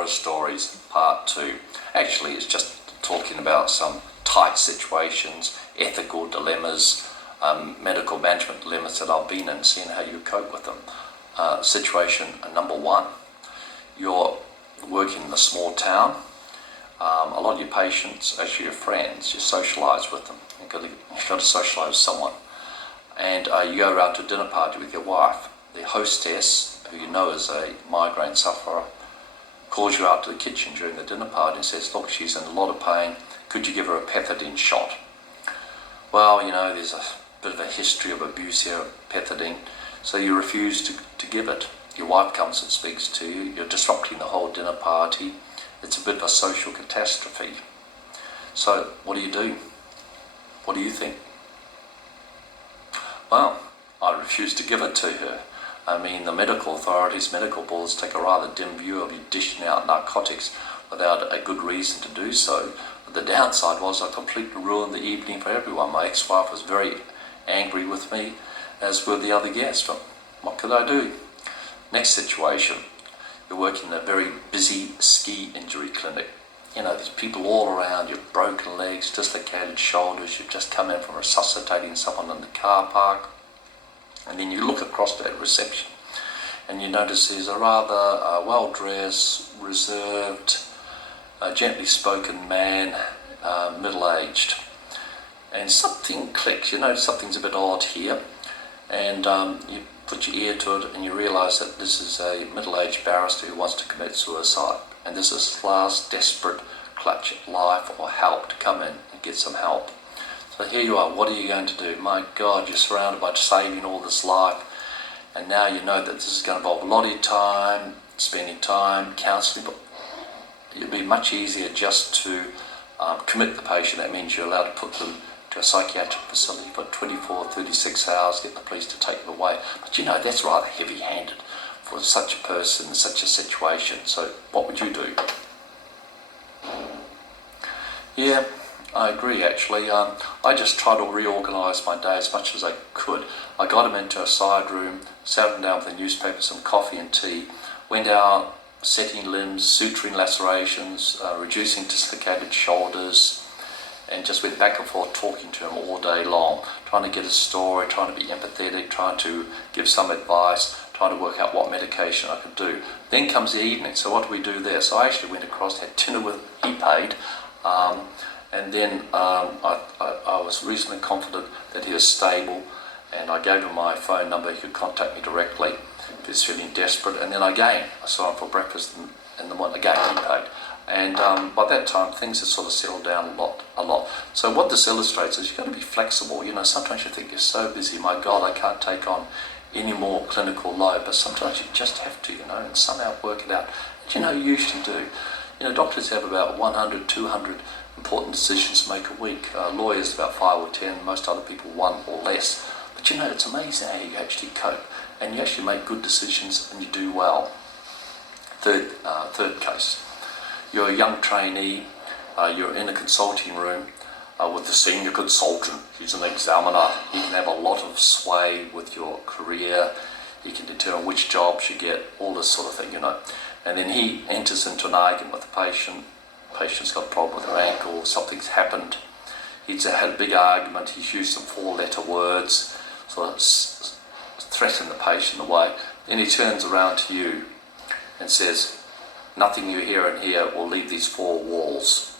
Horror Stories Part 2. Actually, it's just talking about some tight situations, ethical dilemmas, medical management dilemmas that I've been in, seeing how you cope with them. Situation number 1, you're working in a small town. A lot of your patients, actually your friends, you socialise with them. You've got to socialise with someone. And you go around to a dinner party with your wife. The hostess, who you know is a migraine sufferer, calls you out to the kitchen during the dinner party and says, look, she's in a lot of pain, could you give her a pethidine shot? Well, you know, there's a bit of a history of abuse here, pethidine, so you refuse to give it. Your wife comes and speaks to you, you're disrupting the whole dinner party, it's a bit of a social catastrophe. So, what do? What do you think? Well, I refuse to give it to her. I mean, the medical authorities, medical boards take a rather dim view of you dishing out narcotics without a good reason to do so. But the downside was I completely ruined the evening for everyone. My ex-wife was very angry with me, as were the other guests. But what could I do? Next situation, you're working in a very busy ski injury clinic. You know, there's people all around, you've broken legs, dislocated shoulders, you've just come in from resuscitating someone in the car park. And then you look across that reception and you notice there's a rather well-dressed, reserved, gently spoken man, middle-aged. And something clicks, you know something's a bit odd here. And you put your ear to it and you realise that this is a middle-aged barrister who wants to commit suicide. And this is his last desperate clutch at life or help to come in and get some help. So here you are, what are you going to do? My God, you're surrounded by saving all this life, and now you know that this is going to involve a lot of your time, spending time, counselling, but it'd be much easier just to commit the patient. That means you're allowed to put them to a psychiatric facility for 24, 36 hours, get the police to take them away. But you know, that's rather heavy-handed for such a person in such a situation. So what would you do? Yeah, I agree actually. I just tried to reorganise my day as much as I could. I got him into a side room, sat him down with a newspaper, some coffee and tea, went out setting limbs, suturing lacerations, reducing dislocated shoulders, and just went back and forth talking to him all day long, trying to get a story, trying to be empathetic, trying to give some advice, trying to work out what medication I could do. Then comes the evening, so what do we do there? So I actually went across, had dinner with, he paid, and then I was reasonably confident that he was stable, and I gave him my phone number, he could contact me directly if he's feeling desperate. And then I saw him for breakfast in the morning, again he paid. And by that time things had sort of settled down a lot. So what this illustrates is you've got to be flexible. You know, sometimes you think you're so busy, my God, I can't take on any more clinical load, but sometimes you just have to, you know, and somehow work it out. And you know, you usually do. You know, doctors have about 100, 200 important decisions to make a week. Lawyers about 5 or 10, most other people 1 or less. But you know, it's amazing how you actually cope, and you actually make good decisions and you do well. Third case, you're a young trainee, you're in a consulting room with the senior consultant. He's an examiner, he can have a lot of sway with your career, he can determine which jobs you get, all this sort of thing, you know. And then he enters into an argument with the patient. Patient's got a problem with her ankle, something's happened. He's had a big argument, he's used some 4-letter words, sort of threatened the patient away. Then he turns around to you and says, nothing you hear in here will leave these 4 walls.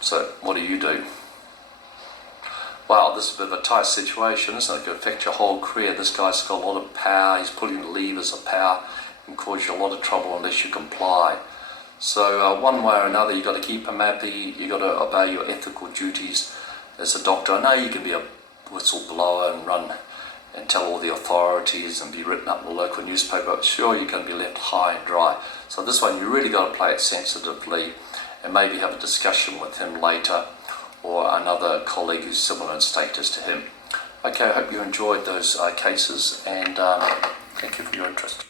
So what do? Wow, this is a bit of a tight situation, isn't it? It could affect your whole career. This guy's got a lot of power, he's pulling levers of power, and cause you a lot of trouble unless you comply. So one way or another, you've got to keep him happy, you've got to obey your ethical duties as a doctor. I know you can be a whistleblower and run and tell all the authorities and be written up in the local newspaper, but sure, you're going to be left high and dry. So this one, you really got to play it sensitively and maybe have a discussion with him later, or another colleague who's similar in status to him. Okay, I hope you enjoyed those cases, and thank you for your interest.